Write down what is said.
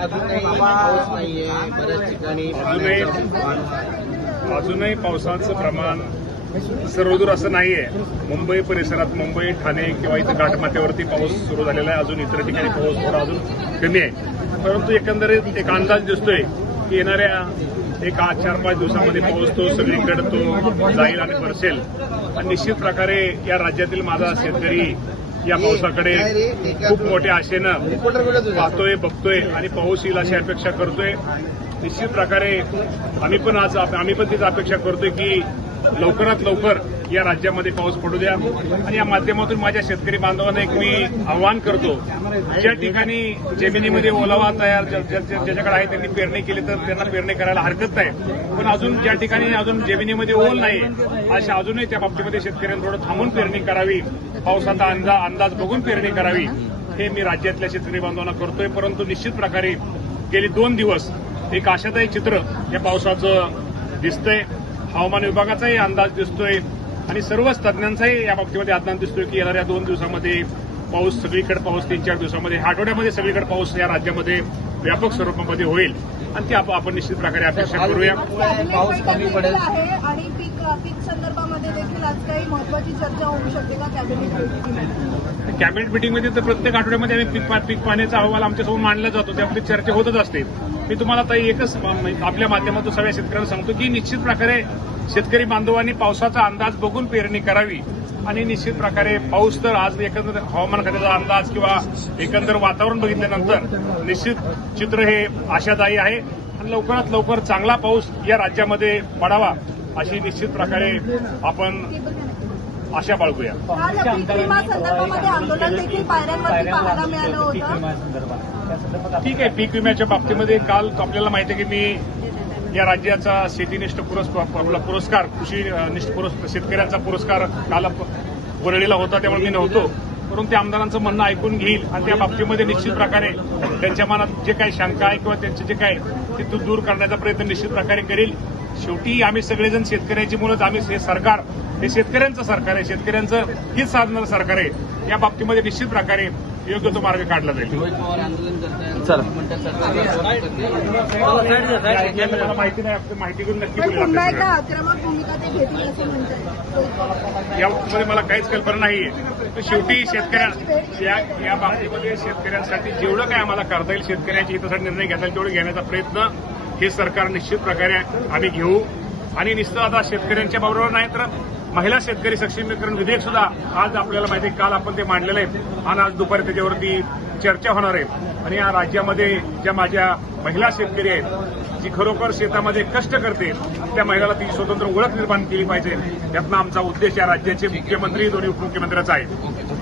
अजूनही पाऊस नाहीये बऱ्याच ठिकाणी. अजूनही पावसाचं प्रमाण सर्वदूर असं नाहीये. मुंबई परिसरात, मुंबई, ठाणे किंवा इथं घाटमाथ्यावरती पाऊस सुरू झालेला आहे. अजून इतर ठिकाणी पाऊस थोडा अजून कमी आहे. परंतु एकंदरीत एक अंदाज दिसतोय की येणाऱ्या एक 4-5 दिवसामध्ये पाऊस तो सगळीकडे तो जाईल आणि बरसेल. आणि निश्चित प्रकारे या राज्यातील माझा शेतकरी या पावसाकडे खूप मोठ्या आशेनं पाहतोय, बघतोय आणि पाऊस येईल अशी अपेक्षा करतोय. निश्चित प्रकारे आम्ही पण तीच अपेक्षा करतोय की लवकरात लवकर या राज्यामध्ये पाऊस पडू द्या. आणि या माध्यमातून माझ्या शेतकरी बांधवांना एक मी आवाहन करतो, ज्या ठिकाणी जमिनीमध्ये ओलावा तयार ज्याच्याकडे आहे त्यांनी पेरणी केली तर त्यांना पेरणी करायला हरकत नाही. पण अजून ज्या ठिकाणी अजून जमिनीमध्ये ओल नाही अशा अजूनही त्या बाबतीमध्ये शेतकऱ्यांनी थोडं थांबून पेरणी करावी, पावसाचा अंदाज बघून पेरणी करावी, हे मी राज्यातल्या शेतकरी बांधवांना करतोय. परंतु निश्चित प्रकारे गेली 2 दिवस एक आशादायी चित्र या पावसाचं दिसतंय. हवामान विभागाचाही अंदाज दिसतोय आणि सर्वच तज्ज्ञांचाही या बाबतीमध्ये अंदाज दिसतोय की येणाऱ्या 2 दिवसामध्ये पाऊस सगळीकडे, पाऊस 3-4 दिवसामध्ये, आठवड्यामध्ये सगळीकडे पाऊस या राज्यामध्ये व्यापक स्वरूपामध्ये होईल. आणि ती आपण निश्चित प्रकारे अपेक्षा करूया. पाऊस कमी पडेल आणि पीक संदर्भामध्ये देखील आज काही महत्वाची चर्चा होऊ शकते का कॅबिनेट मिटिंगमध्ये? तर प्रत्येक आठवड्यामध्ये आम्ही पीक पाण्याचा अहवाल आमच्यासमोर मांडला जातो, त्यामध्ये चर्चा होतच असते. मी तुम्हाला ताई एकच आपल्या माध्यमातून सगळ्या शेतकऱ्यांना सांगतो की निश्चित प्रकारे शेतकरी बांधवांनी पावसाचा अंदाज बघून पेरणी करावी. आणि निश्चित प्रकारे पाऊस तर आज एकंदर हवामान खात्याचा अंदाज किंवा एकंदर वातावरण बघितल्यानंतर निश्चित चित्र हे आशादायी आहे. आणि लवकरात लवकर चांगला पाऊस या राज्यामध्ये पडावा अशी निश्चित प्रकारे आपण आशा बाळगूया. ठीक आहे. पीक विम्याच्या बाबतीमध्ये काल आपल्याला माहिती आहे की मी या राज्याचा शेतीनिष्ठ पुरस्कार, कृषीनिष्ठ शेतकऱ्यांचा पुरस्कार काल वरळीला होता, त्यामुळे मी नव्हतो. परंतु त्या आमदारांचं म्हणणं ऐकून घेईल आणि त्या बाबतीमध्ये निश्चित प्रकारे त्यांच्या मनात जे काही शंका आहे किंवा त्यांचे जे काय ते दूर करण्याचा प्रयत्न निश्चित प्रकारे करील. शेवटी आम्ही सगळेजण शेतकऱ्याची मुलंच. आम्ही हे सरकार हे शेतकऱ्यांचं सरकार आहे, शेतकऱ्यांचं हित साधणारं सरकार आहे. या बाबतीमध्ये निश्चित प्रकारे योग्य तो मार्ग काढला जाईल. मला माहिती नाही, माहिती घेऊन नक्की बोलेल. या बाबतीमध्ये मला काहीच कल्पना नाहीये. शेवटी शेतकऱ्यांना या बाबतीमध्ये शेतकऱ्यांसाठी जेवढं काय आम्हाला करता येईल, शेतकऱ्यांच्या हितासाठी निर्णय घेता येईल तेवढे घेण्याचा प्रयत्न हे सरकार निश्चित प्रकारे आम्ही घेऊ. आणि निश्चित आता शेतकऱ्यांच्या बरोबर नाही तर महिला शेतकरी सक्षमीकरण विधेयक सुद्धा आज आपल्याला माहिती आहे, काल आपण ते मांडलेलं आहे आणि आज दुपारी त्याच्यावरती चर्चा होणार आहे. आणि या राज्यामध्ये ज्या माझ्या महिला शेतकरी आहेत, जी खरोखर शेतामध्ये कष्ट करते, त्या महिलाला ती स्वतंत्र ओळख निर्माण केली पाहिजे. यातनं आमचा उद्देश या राज्याचे मुख्यमंत्री, दोन्ही उपमुख्यमंत्र्यांचा आहे.